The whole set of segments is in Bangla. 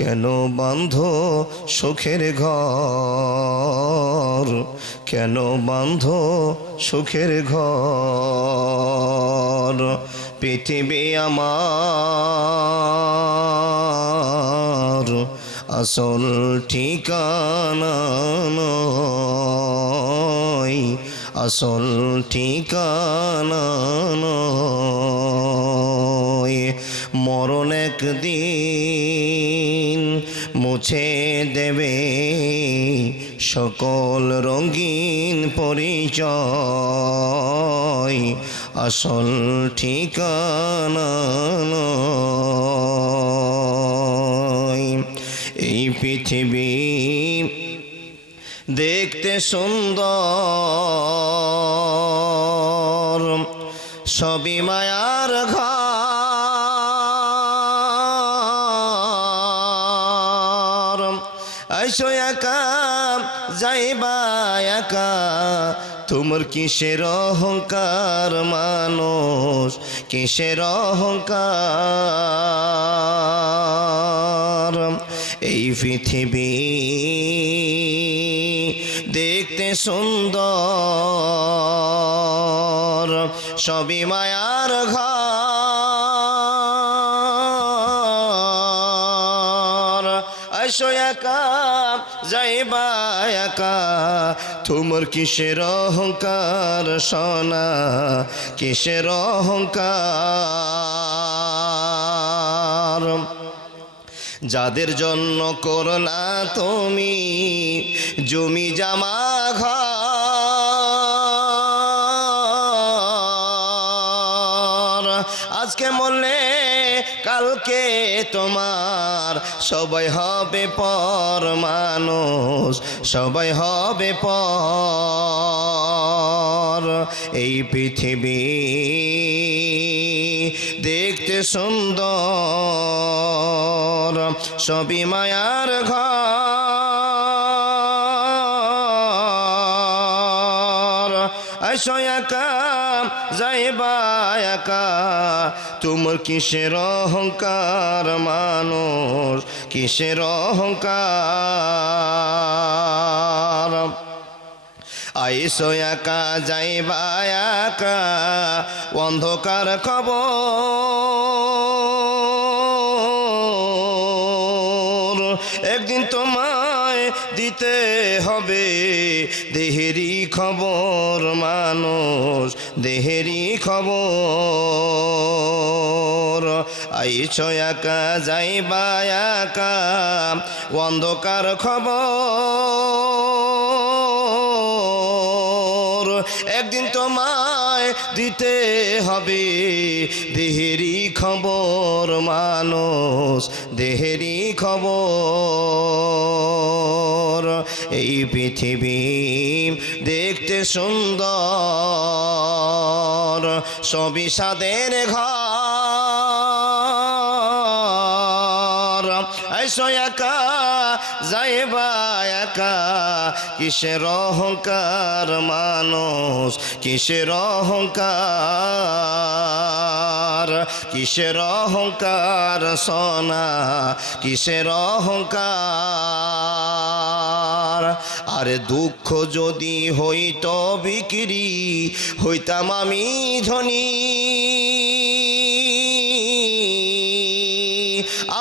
কেন বাঁধো সুখের ঘর, কেন বাঁধো সুখের ঘর। পৃথিবী আমার আসল ঠিকানা নয়, আসল ঠিকানা নয়। মরণ একদিন মুছে দেবে সকল রঙিন পরিচয়, আসল ঠিকানা নয়। এই পৃথিবী দেখতে সুন্দর, সবই মায়ার ঘর। আইসো একা যাইবা একা, তোমার কিসের অহংকার মানুষ, কিসের অহংকার। এই পৃথিবী দেখতে সুন্দর, সবই মায়ার ঘর। আইসো একা যাইবা একা, তোমার কিসের অহংকার সোনা, কিসের অহংকার। যাদের জন্য করলা তুমি জমি জামা ঘর, আজকে মরলে কালকে তোমার সবাই হবে পর মানুষ, সবাই হবে পর। এই পৃথিবী দেখতে সুন্দর, সবই মায়ার ঘর। আইসো একা যাইবা একা, তোমার কিসের অহংকার মানুষ, কিসের অহংকার। আইসো একা যাইবা একা, অন্ধকার কবর। একদিন তোমায় দিতে হবে দেহেরই খবর মানুষ, দেহেরই খবর। আইসো একা যাইবা একা, অন্ধকার খবর। একদিন তোমায় দিতে হবে দেহেরই খবর মানুষ, দেহেরই খবর। এই পৃথিবী দেখতে সুন্দর, সবই সাদের ঘর। আইসো একা যাইবা একা, কিসের অহংকার মানুষ, কিসের অহংকার, কিসের অহংকার সোনা, কিসের অহংকার। আরে দুঃখ যদি হইতো বিক্রি, হইতাম আমি ধনী।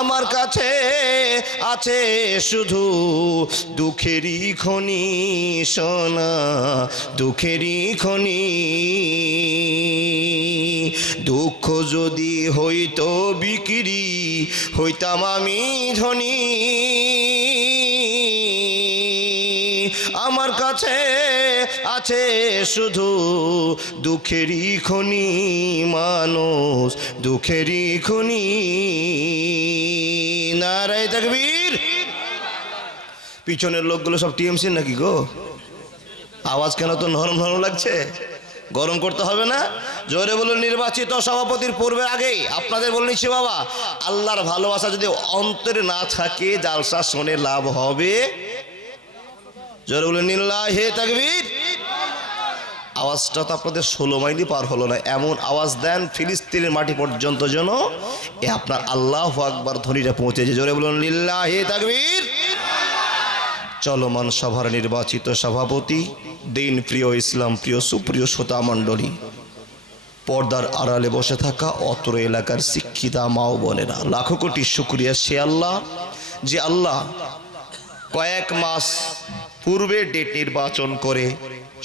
আমার কাছে আছে শুধু দুঃখেরই খনি সোনা, দুঃখেরই খনি। দুঃখ যদি হইতো বিক্রি, হইতাম আমি ধনী। আমার কাছে আছে শুধু দুঃখেরই খনি মানুষ, দুঃখেরই খনি। নারায়ে তাকবীর। পিছনের লোকগুলো সব টিএমসি নাকি গো? আওয়াজ কেন তো নরম নরম লাগছে? গরম করতে হবে না? জোরে বলুন নির্বাচিত সভাপতির পূর্বে আগেই আপনাদের বলে নিচ্ছি বাবা, আল্লাহর ভালোবাসা যদি অন্তরে না থাকে জালসা শুনে লাভ হবে? জোরে বলুন লিল্লাহি তাকবীর। আওয়াজটা তো আপনাদের 16 মাইলই পার হলো না, এমন আওয়াজ দেন ফিলিস্তিনের মাটি পর্যন্ত যেন এ আপনার আল্লাহু আকবার ধ্বনিটা পৌঁছেছে। জোরে বলুন লিল্লাহি তাকবীর। চলমান সভার নির্বাচিত সভাপতি, দিন প্রিয়, ইসলাম প্রিয়, সুপ্রিয় শ্রোতা মণ্ডলী, পর্দার আড়ালে বসে থাকা অত্র এলাকার শিক্ষিতা মা ও বোনেরা, লাখো কোটি শুকরিয়া সে আল্লাহ যে আল্লাহ কয়েক মাস পূর্বে ডেট নির্বাচন করে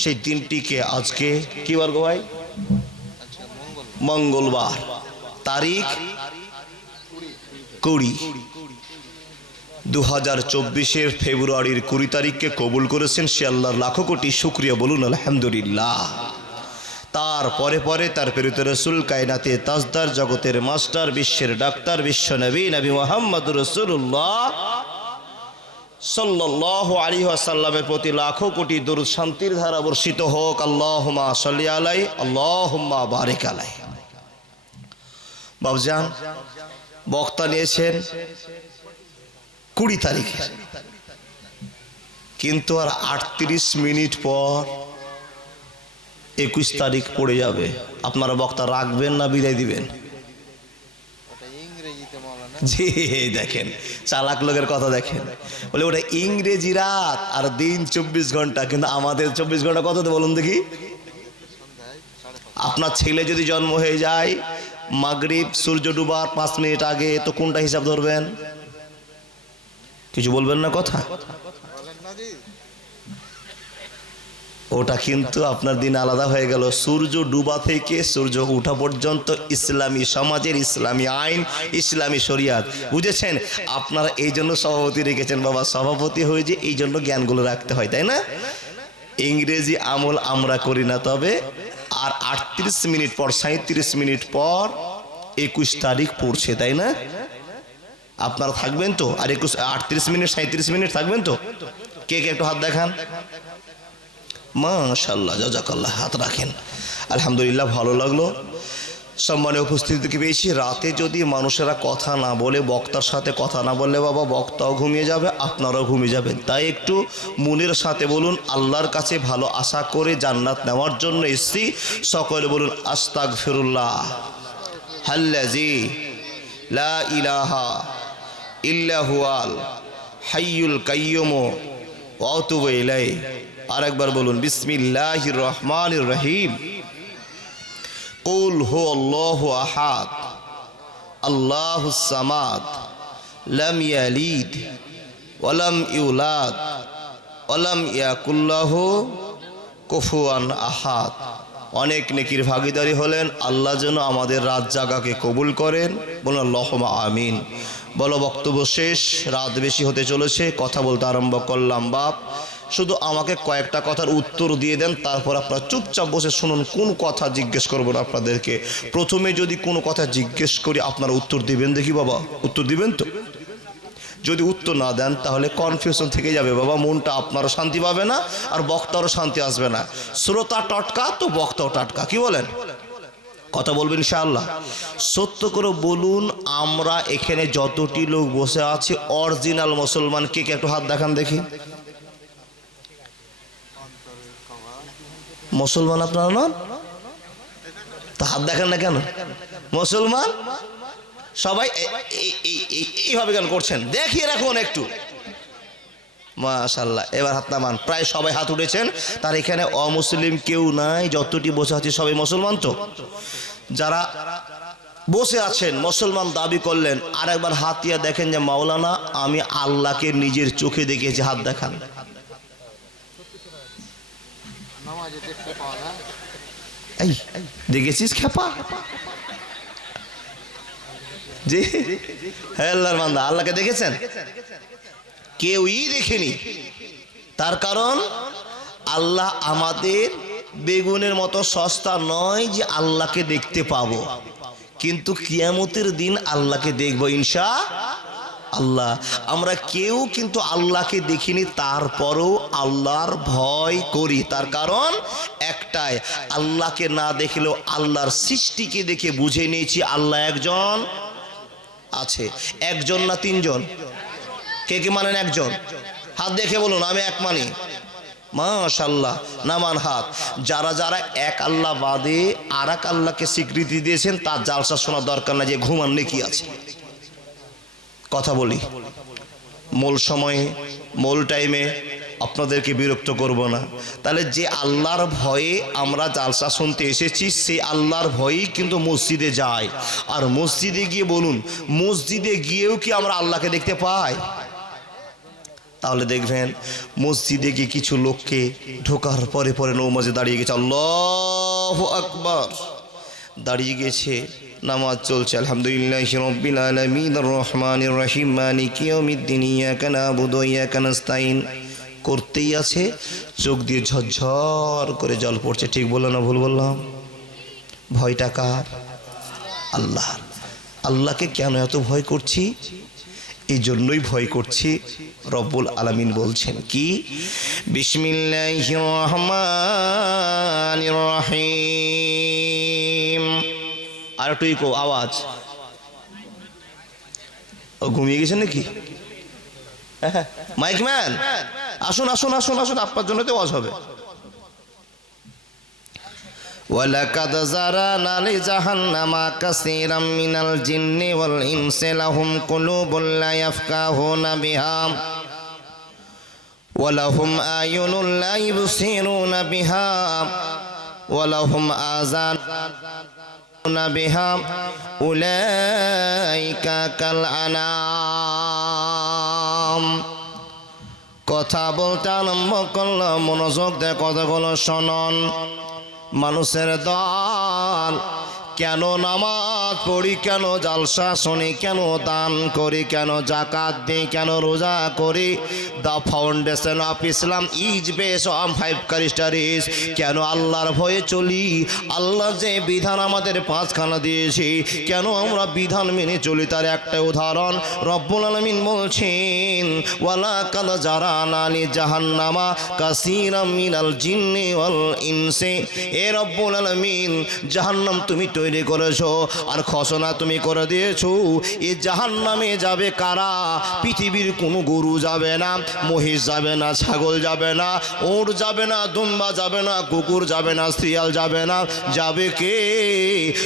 সেই দিনটিকে আজকে কি বার গো ভাই? মঙ্গলবার, তারিখ 20, 2024 ফেব্রুয়ারির 20 তারিখকে কবুল করেছেন সে আল্লাহর লাখো কোটি শুকরিয়া, বলুন আলহামদুলিল্লাহ। তার পরে পরে তার প্রেরিত রাসূল, কায়নাতে তাজদার, জগতের মাস্টার, বিশ্বের ডাক্তার, বিশ্ব নবী নবী মুহাম্মদুর রাসূলুল্লাহ সাল্লাল্লাহু আলাইহি ওয়াসাল্লামের প্রতি লাখো কোটি দরুদ শান্তির ধারা বর্ষিত হোক। আল্লাহুম্মা সাল্লি আলাইহি, আল্লাহুম্মা বারিক আলাইহি। বাবজান বক্তা নিয়েছেন 20 তারিখে, কিন্তু আর 38 মিনিট পর 21 তারিখ পড়ে যাবে। আপনারা বক্তা রাখবেন না বিদায় দিবেন? জি দেখেন চালাক লোকের কথা দেখেন, বলে ওটা ইংরেজি রাত আর দিন 24 ঘন্টা, কিন্তু আমাদের 24 ঘন্টা কত বলুন দেখি? আপনার ছেলে যদি জন্ম হয়ে যায় মাগরিব সূর্য ডুবার 5 মিনিট আগে, তো কোনটা হিসাব ধরবেন? কিছু বলবেন না কথা? ওটা কিন্তু আপনার দিন আলাদা হয়ে গেল। সূর্য ডুবা থেকে সূর্য ওঠা পর্যন্ত ইসলামী সমাজের ইসলামী আইন, ইসলামী শরিয়াত, বুঝেছেন? আপনারা এই জন্য সভাপতি রেখেছেন বাবা, সভাপতি হয়ে যে এই জন্য জ্ঞানগুলো রাখতে হয়, তাই না? ইংরেজি আমল আমরা করি না, তবে আর 38 মিনিট পর 37 মিনিট পর 21 তারিখ পড়ছে, তাই না? আপনারা থাকবেন তো? আর 38 মিনিট 37 মিনিট থাকবেন তো? কে কে একটু হাত দেখান। মাশাআল্লাহ, জাযাকাল্লাহ, হাত রাখেন। আলহামদুলিল্লাহ, ভালো লাগলো। সম্মানে উপস্থিতি পেয়েছি। রাতে যদি মানুষেরা কথা না বলে, বক্তার সাথে কথা না বললে বাবা বক্তাও ঘুমিয়ে যাবে, আপনারাও ঘুমিয়ে যাবেন। তাই একটু মনের সাথে বলুন, আল্লাহর কাছে ভালো আশা করে জান্নাত নেওয়ার জন্য এসেছি। সকলে বলুন আস্তাগফিরুল্লাহ আল্লাযী লা ইলাহা ইল্লা হুয়াল হাইয়ুল কাইয়্যুম ওয়া আতুবু ইলাইহি। আরেকবার বলুন বিসমিল্লাহির রহমানির রহিম। কুল হুয়াল্লাহু আহাদ আল্লাহুস সামাদ লাম ইয়ালিদ ওয়া লাম ইউলাদ ওয়া লাম ইয়াকুল লাহু কুফুয়ান আহাদ। অনেক নেকির ভাগীদারি হলেন, আল্লাহ যেন আমাদের রাত জাগাকে কবুল করেন, বলুন আল্লাহুম্মা আমিন। বলো বক্তব্য শেষ, রাত বেশি হতে চলেছে, কথা বলতে আরম্ভ করলাম। বাপ শুধু আমাকে কয়েকটা কথার উত্তর দিয়ে দেন, তারপর আপনারা চুপচাপ বসে শুনুন। কোন কথা জিজ্ঞেস করবো না আপনাদেরকে। প্রথমে যদি কোনো কথা জিজ্ঞেস করি আপনারা উত্তর দিবেন দেখি বাবা? উত্তর দিবেন তো? যদি উত্তর না দেন তাহলে কনফিউশন থেকে যাবে বাবা, মনটা আপনারও শান্তি পাবে না আর বক্তারও শান্তি আসবে না। শ্রোতা টটকা তো বক্তাও টাটকা, কি বলেন? কথা বলবেন ইনশাআল্লাহ। সত্য করে বলুন, আমরা এখানে যতটি লোক বসে আছি অরিজিনাল মুসলমান কে কে? একটু হাত দেখান দেখি। মুসলমান আপনারা না? তা হাত দেখেন না কেন? মুসলমান সবাই এইভাবে কেন করছেন? দেখিয়ে রাখুন একটু। মাশাআল্লাহ, এবার হাত নামান। প্রায় সবাই হাত উঠেছেন, তার এখানে অমুসলিম কেউ নাই। যতটি বসে আছে সবাই মুসলমান তো? যারা বসে আছেন মুসলমান দাবি করলেন, আর একবার হাত দিয়ে দেখেন যে মাওলানা আমি আল্লাহকে নিজের চোখে দেখেছি, হাত দেখান। এই দেখেছিস খেপা? জি হ্যাঁ, আল্লাহর বান্দা, আল্লাহকে দেখেছেন? কেউই দেখেনি। তার কারণ আল্লাহ আমাদের বেগুনের মতো সস্তা নয় যে আল্লাহকে দেখতে পাবো, কিন্তু কিয়ামতের দিন আল্লাহকে দেখবো ইনশাআল্লাহ। আমরা কেউ কিন্তু আল্লাহকে দেখিনি, তারপরেও আল্লাহর ভয় করি। তার কারণ একটাই, আল্লাহকে না দেখলেও আল্লাহর সৃষ্টিকে দেখে বুঝে নিয়েছি আল্লাহ একজন আছে। একজন না তিনজন? কে কে মানেন একজন? হাত দেখে বলুন আমি এক মানি। মাশাআল্লাহ, নামান হাত। যারা যারা এক আল্লাহ বাদে আর এক আল্লাহকে স্বীকৃতি দিয়েছেন তার জালসা শোনার দরকার না, যে ঘুমান নেকি আছে। কথা বলি মূল সময়ে, মূল টাইমে, আপনাদেরকে বিরক্ত করব না। তাহলে যে আল্লাহর ভয়ে আমরা জালসা শুনতে এসেছি, সেই আল্লাহর ভয়েই কিন্তু মসজিদে যায়। আর মসজিদে গিয়ে বলুন, মসজিদে গিয়েও কি আমরা আল্লাহকে দেখতে পাই? তাহলে দেখবেন মসজিদে গিয়ে কিছু লোককে ঢোকার পরে পরে নমাজে দাঁড়িয়ে গেছে, আল্লাহু আকবার, দাঁড়িয়ে গেছে, নামাজ চলছে, আলহামদুলিল্লাহি রাব্বিল আলামিন আর রহমানির রহিম মালিকি ইয়াউমিদ্দিন ইয়াকা না'বুদু ওয়া ইয়াকা নাস্তাইন করতেই আছে, চোখ দিয়ে ঝরঝর করে জল পড়ছে। ঠিক বললাম না ভুল বললাম? ভয়টা কার? আল্লাহ। আল্লাহকে কেন এত ভয় করছি? এই জন্যই ভয় করছি, রব্বুল আলামিন বলছেন কি, বিসমিল্লাহির রহমানির রহিম। আর একটু ইকো আওয়াজ। ও ঘুমিয়ে গেছেন নাকি? মাইক ম্যান আসুন আসুন আসুন আসুন, আপনার জন্য তো আওয়াজ হবে। ওয়ালাকাদ যারানা লিজাহান্নামা কাসীরাম মিনাল জিন্নি ওয়াল ইনসি লাহুম কুলুবুন লা ইয়াফকাহুনা বিহা ওয়া লাহুম আয়ুনুন লা ইবসিরুনা বিহা ওয়া লাহুম আযানুন বিহা উলাইকা কাল আনাম। কথা বলতে আরম্ভ করলো, মনোযোগ দিয়ে কথাগুলো শুনুন। মানুষের দল, কেন নামাজ পড়ি, কেন জালসা শুনি, কেন দান করি, কেন যাকাত দিই, কেন রোজা করি, the foundation of Islam is base on 5 characteristics. কেন আল্লাহর ভয়ে চলি, আল্লাহ যে বিধান আমাদের 5খানা দিয়েছি, কেন আমরা বিধান মেনে চলি, তার একটা উদাহরণ রব্বুল আলামিন বলছেন, ওয়ালাকাদ যারানা লিজাহান্নামা কাসীরাম মিনাল জিন্নি ওয়াল ইনসি। এ রব্বুল আলামিন, জাহান্নাম তুমি তৈরি করেছো আর ঘোষণা তুমি করে দিয়েছো, এই জাহান্নামে যাবে কারা? পৃথিবীর কোনো গরু যাবে না, মহিষ যাবে না, ছাগল যাবে না, ওট যাবে না, দুম্বা যাবে না, কুকুর যাবে না, শিয়াল যাবে না, যাবে কে?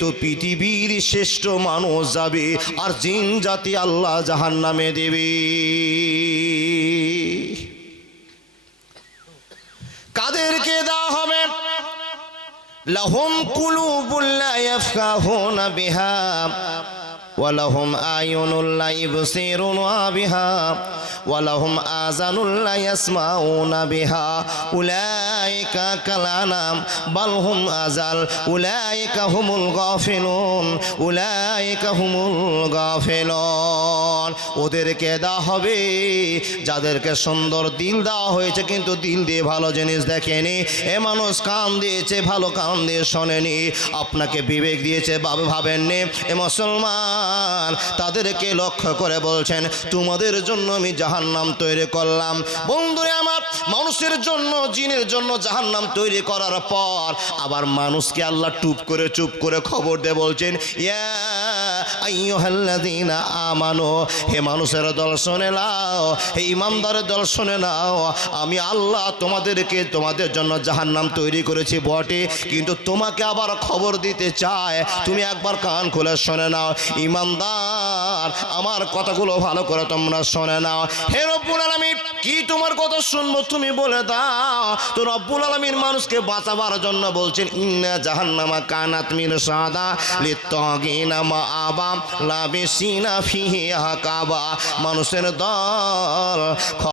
তো পৃথিবীর শ্রেষ্ঠ মানুষ যাবে, আর জিন জাতি আল্লাহ জাহান্নামে দেবে। কাদেরকে দেওয়া হবে? লাহুম কুলুবুন লা ইয়াফকাহুনা বিহা ওয়া লাহুম আয়ুনুন লা ইবসিরুনা বিহা ওয়া লাহুম আযানুন লা ইয়াসমাউনা বিহা উলাইকা কাল আনাম বাল হুম আযাল উলাইকা হুমুল গাফিলুন উলাইকা হুমুল গাফিলুন। ওদেরকে দেওয়া হবে যাদেরকে সুন্দর দিল দেওয়া হয়েছে, কিন্তু দিল দিয়ে ভালো জিনিস দেখেনি। এ মানুষ কান দিয়েছে, ভালো কান দিয়ে শোনেনি। আপনাকে বিবেক দিয়েছে, ভাবেননি। এ মুসলমান, তাদেরকে লক্ষ্য করে বলছেন, তোমাদের জন্য আমি জাহান্নাম তৈরি করলাম। বন্ধুরে আমার, মানুষের জন্য, জিনের জন্য জাহান্নাম তৈরি করার পর আবার মানুষকে আল্লাহ চুপ করে খবর দিয়ে বলছেন, ইয়া আইয়ুহাল্লাযীনা আমানু, হে মানুষের দল শুনে নাও, হে ইমানদারের দল শুনে নাও, আমি আল্লাহ তোমাদের জন্য জাহান্নাম তৈরি করেছি বটে, কিন্তু তোমাকে আবার খবর দিতে চায়। তুমি একবার কান খুলে শুনে নাও। ইমানদার, আমার কথাগুলো ভালো করে তোমরা শুনে নাও। হে রব্বুল আলামিন, কি তোমার কথা শুনবো, তুমি বলে দাও। তো রব্বুল আলামিন মানুষকে বাঁচাবার জন্য বলছেন, ইন্না জাহান্নামা কানাত মিরসাদা লিত্তাগিনা মাআবা লাবিসিনা ফিহি আহকাবা। মানুষের দল